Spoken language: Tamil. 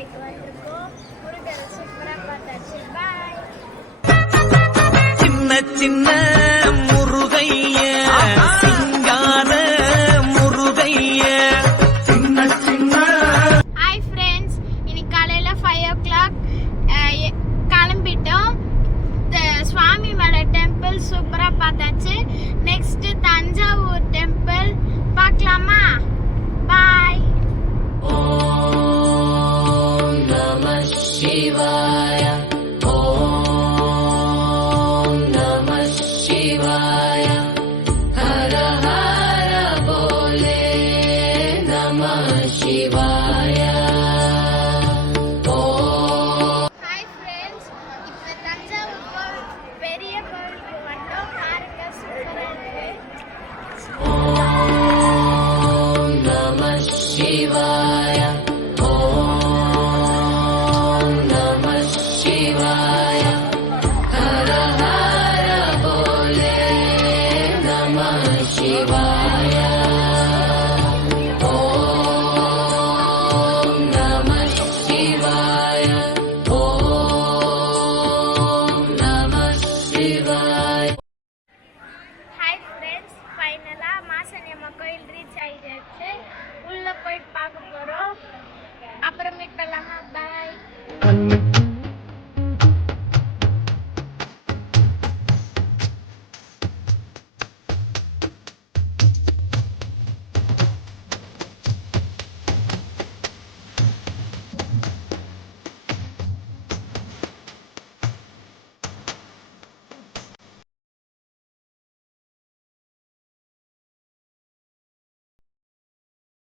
மலைக்கு வந்திருக்கோம். முருகரை சூப்பரா பார்த்தாச்சு. பாய். சின்ன சின்ன முருகைய சிங்கார முருகைய சின்ன சின்ன. ஹாய் ஃப்ரெண்ட்ஸ், இன்னைக்கு காலையில 5 o'clock கிளம்பிட்டோம். சுவாமி மலை டெம்பிள் சூப்பரா பார்த்தாச்சு. நெக்ஸ்ட் தஞ்சாவூர் டெம்பிள் பார்க்கலாமா? பாய். ஓம் நம சிவாய. ஓம் நம சிவாய. ஹர ஹர போலே நம சிவாய.